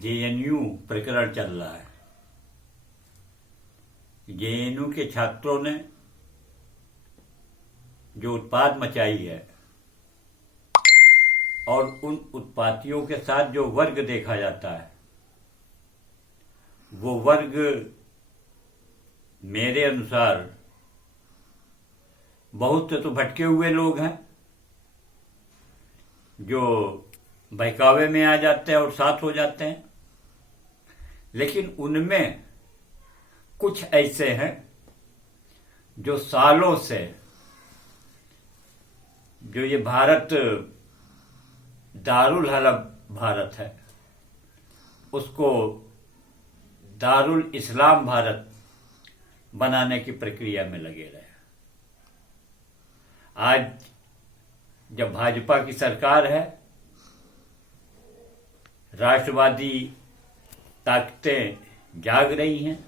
JNU प्रकरण चल रहा है। जेएनयू के छात्रों ने जो उत्पात मचाई है और उन उत्पातियों के साथ जो वर्ग देखा जाता है, वो वर्ग मेरे अनुसार बहुत से तो भटके हुए लोग हैं जो बहकावे में आ जाते हैं और साथ हो जाते हैं, लेकिन उनमें कुछ ऐसे हैं जो सालों से जो ये भारत दारुल हरब भारत है उसको दारुल इस्लाम भारत बनाने की प्रक्रिया में लगे रहे। आज जब भाजपा की सरकार है, राष्ट्रवादी ताकतें जाग रही हैं,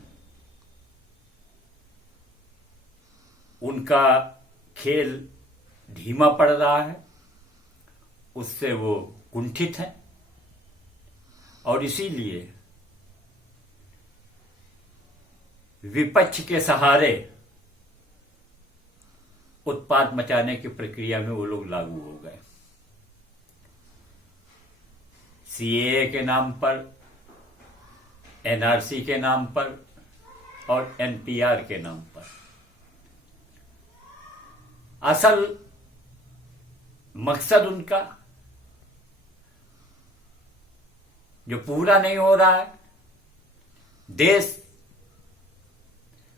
उनका खेल धीमा पड़ रहा है, उससे वो कुंठित है और इसीलिए विपक्ष के सहारे उत्पात मचाने की प्रक्रिया में वो लोग लागू हो गए। सीएए के नाम पर, एनआरसी के नाम पर और एनपीआर के नाम पर। असल मकसद उनका जो पूरा नहीं हो रहा है, देश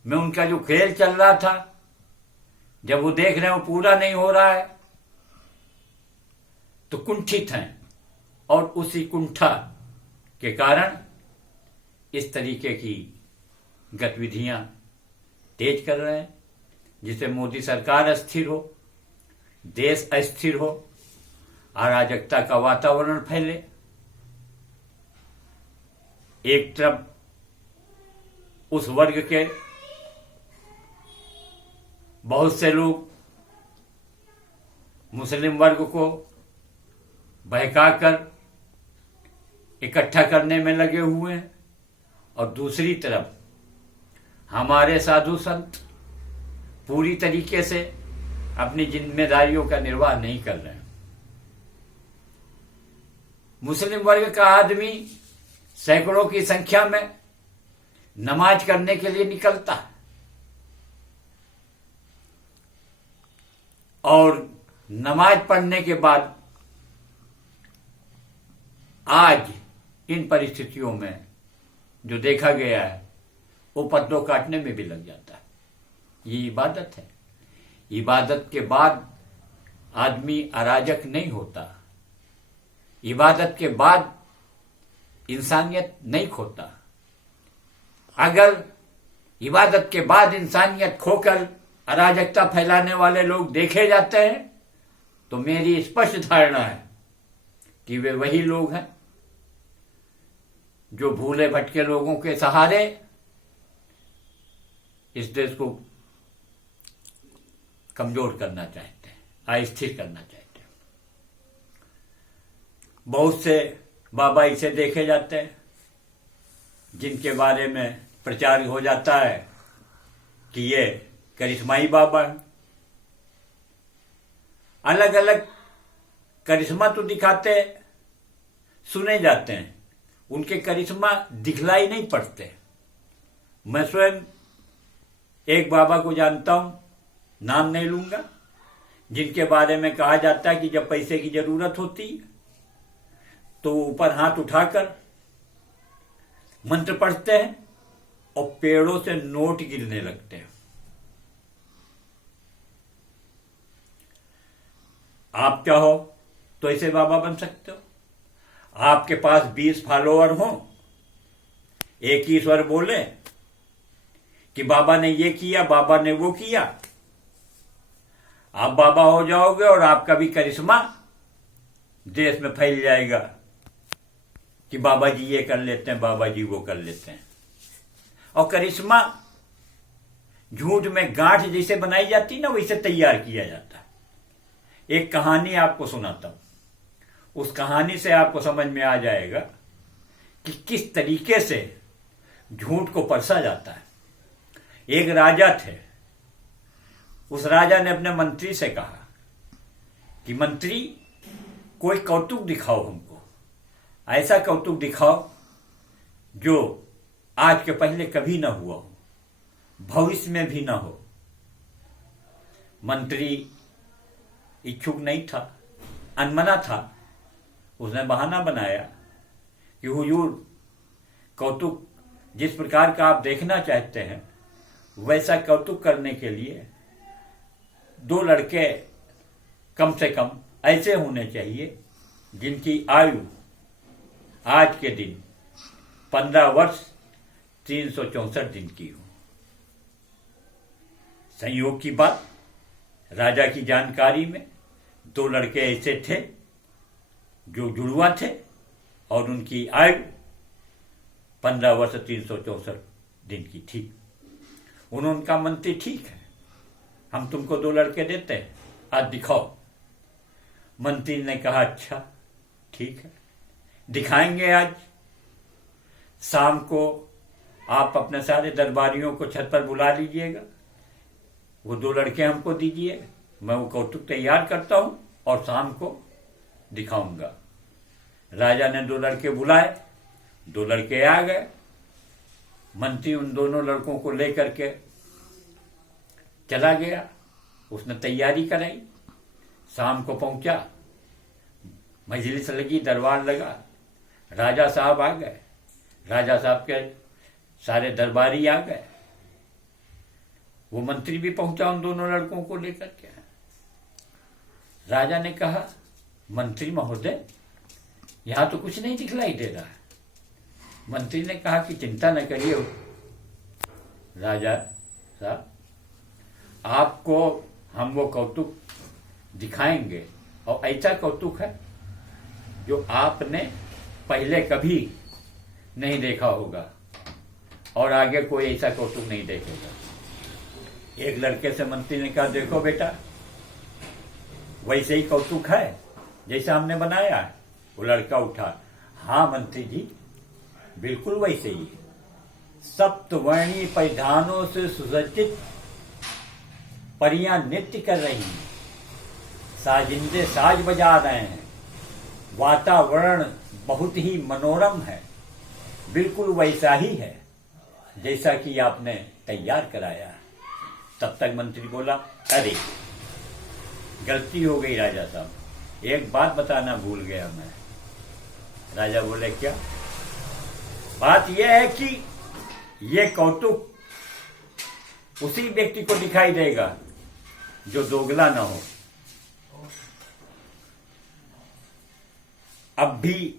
में उनका जो खेल चल रहा था, जब वो देख रहे हैं वो पूरा नहीं हो रहा है तो कुंठित हैं और उसी कुंठा के कारण इस तरीके की गतिविधियां तेज कर रहे हैं, जिससे मोदी सरकार अस्थिर हो, देश अस्थिर हो, अराजकता का वातावरण फैले। एक तरफ उस वर्ग के बहुत से लोग मुस्लिम वर्ग को बहकाकर इकट्ठा करने में लगे हुए हैं और दूसरी तरफ हमारे साधु संत पूरी तरीके से अपनी जिम्मेदारियों का निर्वाह नहीं कर रहे हैं। मुस्लिम वर्ग का आदमी सैकड़ों की संख्या में नमाज करने के लिए निकलता है और नमाज पढ़ने के बाद आज इन परिस्थितियों में जो देखा गया है वो पत्तों काटने में भी लग जाता है। ये इबादत है। इबादत के बाद आदमी अराजक नहीं होता, इबादत के बाद इंसानियत नहीं खोता। अगर इबादत के बाद इंसानियत खोकर अराजकता फैलाने वाले लोग देखे जाते हैं तो मेरी स्पष्ट धारणा है कि वे वही लोग हैं जो भूले भटके लोगों के सहारे इस देश को कमजोर करना चाहते हैं, अस्थिर करना चाहते हैं। बहुत से बाबा इसे देखे जाते हैं जिनके बारे में प्रचार हो जाता है कि ये करिश्माई बाबा है। अलग अलग करिश्मा तो दिखाते, सुने जाते हैं, उनके करिश्मा दिखलाई नहीं पड़ते। मैं स्वयं एक बाबा को जानता हूं, नाम नहीं लूंगा, जिनके बारे में कहा जाता है कि जब पैसे की जरूरत होती तो ऊपर हाथ उठाकर मंत्र पढ़ते हैं और पेड़ों से नोट गिरने लगते हैं। आप चाहो तो ऐसे बाबा बन सकते हो। आपके पास 20 फॉलोअर हो, एक ही स्वर बोले कि बाबा ने ये किया, बाबा ने वो किया, आप बाबा हो जाओगे और आपका भी करिश्मा देश में फैल जाएगा कि बाबा जी ये कर लेते हैं, बाबा जी वो कर लेते हैं। और करिश्मा झूठ में गांठ जैसे बनाई जाती ना, वैसे तैयार किया जाता है। एक कहानी आपको सुनाता हूं, उस कहानी से आपको समझ में आ जाएगा कि किस तरीके से झूठ को परसा जाता है। एक राजा थे, उस राजा ने अपने मंत्री से कहा कि मंत्री, कोई कौतुक दिखाओ हमको, ऐसा कौतुक दिखाओ जो आज के पहले कभी ना हुआ हो, भविष्य में भी ना हो। मंत्री इच्छुक नहीं था, अनमना था। उसने बहाना बनाया कि हुजूर, कौतुक जिस प्रकार का आप देखना चाहते हैं वैसा कौतुक करने के लिए 2 लड़के कम से कम ऐसे होने चाहिए जिनकी आयु आज के दिन 15 वर्ष 364 दिन की हो। संयोग की बात, राजा की जानकारी में 2 लड़के ऐसे थे जो जुड़वा थे और उनकी आयु 15 वर्ष 364 दिन की थी। उन्होंने कहा, मंत्री ठीक है, हम तुमको 2 लड़के देते हैं, आज दिखाओ। मंत्री ने कहा, अच्छा ठीक है, दिखाएंगे। आज शाम को आप अपने सारे दरबारियों को छत पर बुला लीजिएगा, वो 2 लड़के हमको दीजिए, मैं वो कौतुक तैयार करता हूं और शाम को दिखाऊंगा। राजा ने 2 लड़के बुलाए, 2 लड़के आ गए। मंत्री उन दोनों लड़कों को लेकर के चला गया, उसने तैयारी कराई। शाम को पहुंचा, मजलिस लगी, दरबार लगा, राजा साहब आ गए, राजा साहब के सारे दरबारी आ गए, वो मंत्री भी पहुंचा उन दोनों लड़कों को लेकर के। राजा ने कहा, मंत्री महोदय, यहां तो कुछ नहीं दिखलाई दे रहा है। मंत्री ने कहा कि चिंता न करिए राजा साहब, आपको हम वो कौतुक दिखाएंगे, और ऐसा कौतुक है जो आपने पहले कभी नहीं देखा होगा और आगे कोई ऐसा कौतुक नहीं देखेगा। एक लड़के से मंत्री ने कहा, देखो बेटा, वैसे ही कौतुक है जैसा हमने बनाया है। वो लड़का उठा, हाँ मंत्री जी, बिल्कुल वैसे ही। सप्तवर्णी परिधानों से सुसज्जित परियां नृत्य कर रही हैं, साजिंदे साज बजा रहे हैं, वातावरण बहुत ही मनोरम है, बिल्कुल वैसा ही है जैसा कि आपने तैयार कराया। तब तक मंत्री बोला, अरे गलती हो गई राजा साहब, एक बात बताना भूल गया मैं। राजा बोले, क्या बात यह है कि ये कौतुक उसी व्यक्ति को दिखाई देगा जो दोगला न हो। अब भी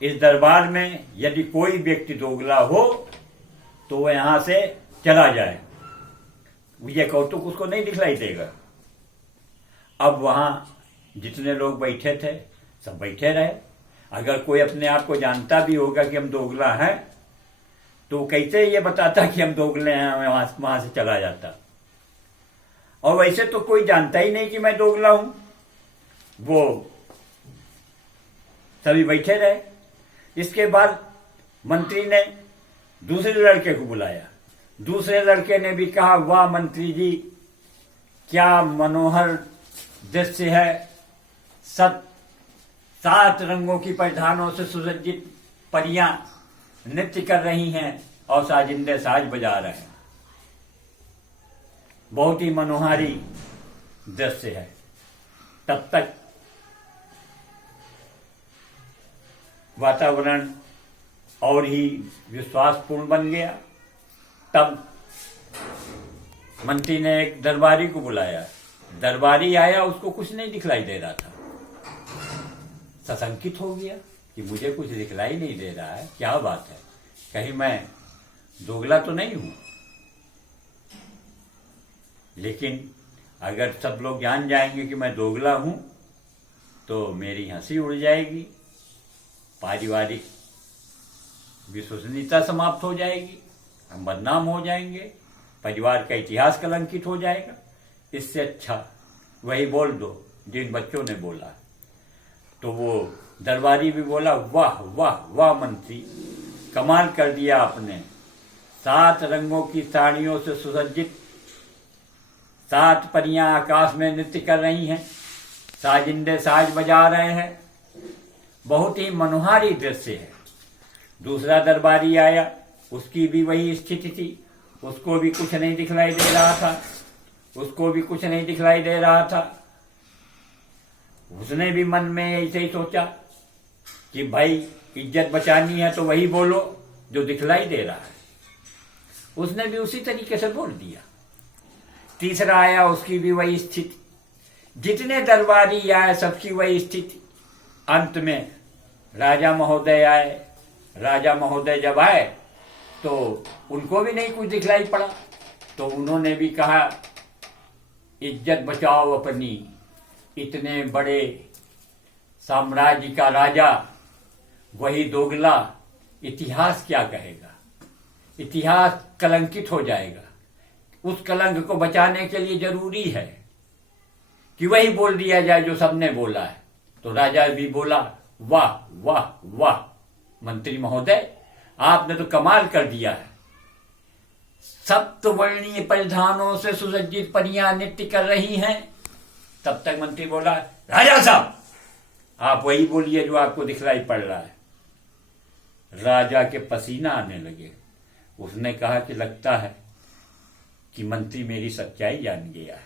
इस दरबार में यदि कोई व्यक्ति दोगला हो तो वह यहां से चला जाए, ये कौतुक उसको नहीं दिखलाई देगा। अब वहां जितने लोग बैठे थे सब बैठे रहे। अगर कोई अपने आप को जानता भी होगा कि हम दोगला हैं तो कैसे ये बताता कि हम दोगले हैं, वहां से चला जाता। और वैसे तो कोई जानता ही नहीं कि मैं दोगला हूं। वो सभी बैठे रहे। इसके बाद मंत्री ने दूसरे लड़के को बुलाया। दूसरे लड़के ने भी कहा, वाह मंत्री जी, क्या मनोहर दृश्य है। 7 रंगों की परिधानों से सुसज्जित परियां नृत्य कर रही हैं और साजिंदे साज बजा रहे हैं। बहुत ही मनोहारी दृश्य है। तब तक वातावरण और ही विश्वासपूर्ण बन गया। तब मंत्री ने एक दरबारी को बुलाया। दरबारी आया, उसको कुछ नहीं दिखलाई दे रहा था। सशंकित हो गया कि मुझे कुछ दिखलाई नहीं दे रहा है, क्या बात है, कहीं मैं दोगला तो नहीं हूं। लेकिन अगर सब लोग जान जाएंगे कि मैं दोगला हूं तो मेरी हंसी उड़ जाएगी, पारिवारिक विश्वसनीयता समाप्त हो जाएगी, हम बदनाम हो जाएंगे, परिवार का इतिहास कलंकित हो जाएगा। इससे अच्छा वही बोल दो जिन बच्चों ने बोला। तो वो दरबारी भी बोला, वाह वाह वाह मंत्री, कमाल कर दिया आपने। 7 रंगों की साड़ियों से सुसज्जित 7 परियां आकाश में नृत्य कर रही हैं, साजिंदे साज बजा रहे हैं। बहुत ही मनोहारी दृश्य है। दूसरा दरबारी आया, उसकी भी वही स्थिति थी, उसको भी कुछ नहीं दिखलाई दे रहा था, उसको भी कुछ नहीं दिखलाई दे रहा था। उसने भी मन में ऐसे ही सोचा कि भाई इज्जत बचानी है तो वही बोलो जो दिखलाई दे रहा है। उसने भी उसी तरीके से बोल दिया। तीसरा आया, उसकी भी वही स्थिति। जितने दरबारी आए सबकी वही स्थिति। अंत में राजा महोदय आए। राजा महोदय जब आए तो उनको भी नहीं कुछ दिखलाई पड़ा, तो उन्होंने भी कहा इज्जत बचाओ अपनी। इतने बड़े साम्राज्य का राजा वही दोगला, इतिहास क्या कहेगा? इतिहास कलंकित हो जाएगा। उस कलंक को बचाने के लिए जरूरी है कि वही बोल दिया जाए जो सबने बोला है। तो राजा भी बोला, वाह वाह वाह मंत्री महोदय, आपने तो कमाल कर दिया है। सप्तवर्णीय परिधानों से सुसज्जित परियां नृत्य कर रही हैं। तब तक मंत्री बोला, राजा साहब आप वही बोलिए जो आपको दिखलाई पड़ रहा है। राजा के पसीना आने लगे। उसने कहा कि लगता है कि मंत्री मेरी सच्चाई जान गया है,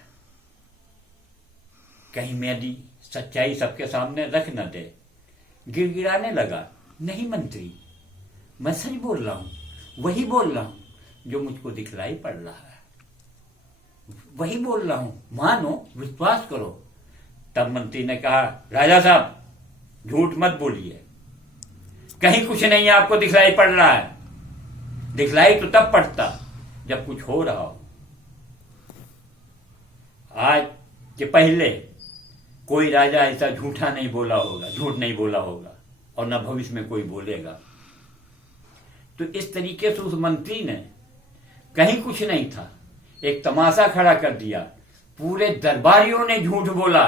कहीं मेरी सच्चाई सबके सामने रख न दे। गिड़गिड़ाने लगा, नहीं मंत्री, मैं सच बोल रहा हूं, वही बोल रहा हूं जो मुझको दिखलाई पड़ रहा है, वही बोल रहा हूं, मानो, विश्वास करो। तब मंत्री ने कहा, राजा साहब झूठ मत बोलिए, कहीं कुछ नहीं आपको दिखलाई पड़ रहा है। दिखलाई तो तब पड़ता जब कुछ हो रहा हो। आज के पहले कोई राजा ऐसा झूठा नहीं बोला होगा, झूठ नहीं बोला होगा, और न भविष्य में कोई बोलेगा। तो इस तरीके से उस मंत्री ने कहीं कुछ नहीं था, एक तमाशा खड़ा कर दिया। पूरे दरबारियों ने झूठ बोला,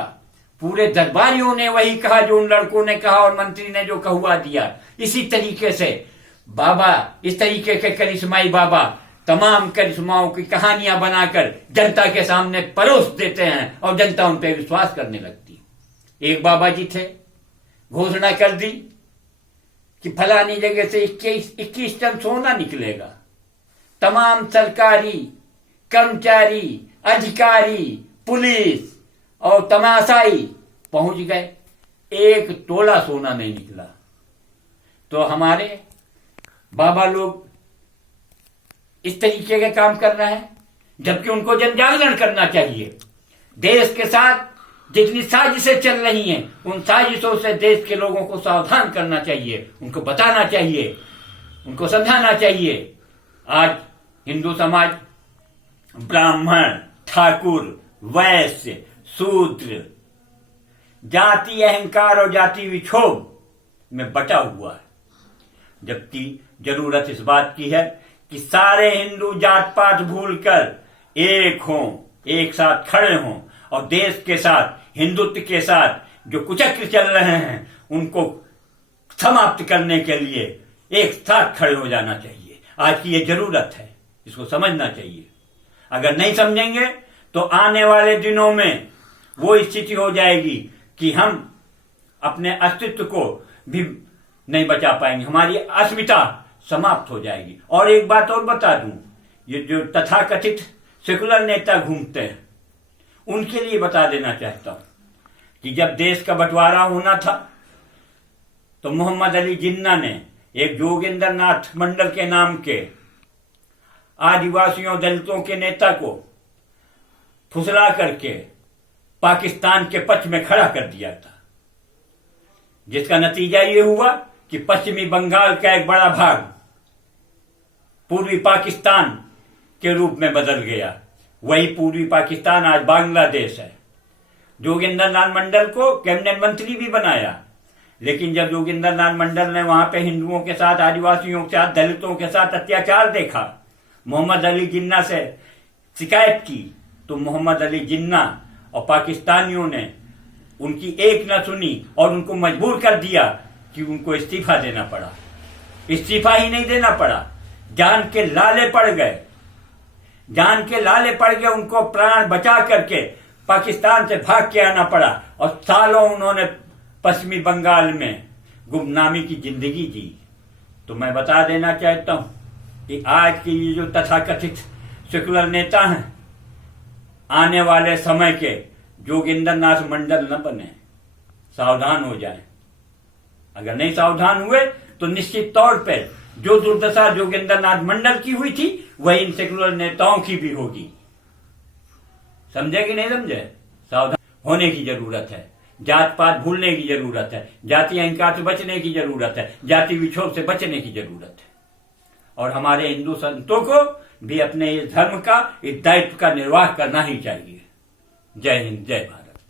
पूरे दरबारियों ने वही कहा जो उन लड़कों ने कहा और मंत्री ने जो कहुआ दिया। इसी तरीके से बाबा, इस तरीके के करिश्माई बाबा तमाम करिश्माओं की कहानियां बनाकर जनता के सामने परोस देते हैं और जनता उन पर विश्वास करने लगती। एक बाबा जी थे, घोषणा कर दी कि फलानी जगह से 21 टन सोना निकलेगा। तमाम सरकारी कर्मचारी, अधिकारी, पुलिस और तमाशाई पहुंच गए, 1 तोला सोना नहीं निकला। तो हमारे बाबा लोग इस तरीके के काम कर रहे हैं, जबकि उनको जन जागरण करना चाहिए। देश के साथ जितनी साजिशें चल रही हैं, उन साजिशों से देश के लोगों को सावधान करना चाहिए, उनको बताना चाहिए, उनको समझाना चाहिए। आज हिंदू समाज ब्राह्मण, ठाकुर, वैश्य, शूद्र, जाति अहंकार और जाति विक्षोभ में बटा हुआ है, जबकि जरूरत इस बात की है कि सारे हिंदू जात पात भूलकर एक हों, एक साथ खड़े हों और देश के साथ, हिंदुत्व के साथ जो कुचक्र चल रहे हैं उनको समाप्त करने के लिए एक साथ खड़े हो जाना चाहिए। आज की ये जरूरत है, इसको समझना चाहिए। अगर नहीं समझेंगे तो आने वाले दिनों में वो स्थिति हो जाएगी कि हम अपने अस्तित्व को भी नहीं बचा पाएंगे, हमारी अस्मिता समाप्त हो जाएगी। और एक बात और बता दूं, ये जो तथाकथित सेकुलर नेता घूमते हैं उनके लिए बता देना चाहता हूं कि जब देश का बंटवारा होना था तो मोहम्मद अली जिन्ना ने एक जोगिंदर नाथ मंडल के नाम के आदिवासियों दलितों के नेता को फुसला करके पाकिस्तान के पक्ष में खड़ा कर दिया था, जिसका नतीजा ये हुआ कि पश्चिमी बंगाल का एक बड़ा भाग पूर्वी पाकिस्तान के रूप में बदल गया। वही पूर्वी पाकिस्तान आज बांग्लादेश है। जोगिंदर नाथ मंडल को कैबिनेट मंत्री भी बनाया, लेकिन जब जोगिंदर नाथ मंडल ने वहां पे हिंदुओं के साथ, आदिवासियों के साथ, दलितों के साथ अत्याचार देखा, मोहम्मद अली जिन्ना से शिकायत की, तो मोहम्मद अली जिन्ना और पाकिस्तानियों ने उनकी एक न सुनी और उनको मजबूर कर दिया कि उनको इस्तीफा देना पड़ा। इस्तीफा ही नहीं देना पड़ा, जान के लाले पड़ गए, जान के लाले पड़ गए, उनको प्राण बचा करके पाकिस्तान से भाग के आना पड़ा और सालों उन्होंने पश्चिमी बंगाल में गुमनामी की जिंदगी जी। तो मैं बता देना चाहता हूं कि आज के ये जो तथाकथित सेकुलर नेता हैं, आने वाले समय के जोगिंदर नाथ मंडल न बने, सावधान हो जाएं। अगर नहीं सावधान हुए तो निश्चित तौर पर जो दुर्दशा जोगिंदर नाथ मंडल की हुई थी वही इन सेकुलर नेताओं की भी होगी। समझे कि नहीं समझे? सावधान होने की जरूरत है, जात पात भूलने की जरूरत है, जाति अहंकार से बचने की जरूरत है, जाति विक्षोभ से बचने की जरूरत है। और हमारे हिंदू संतों को भी अपने इस धर्म का, इस दायित्व का निर्वाह करना ही चाहिए। जय हिंद, जय भारत।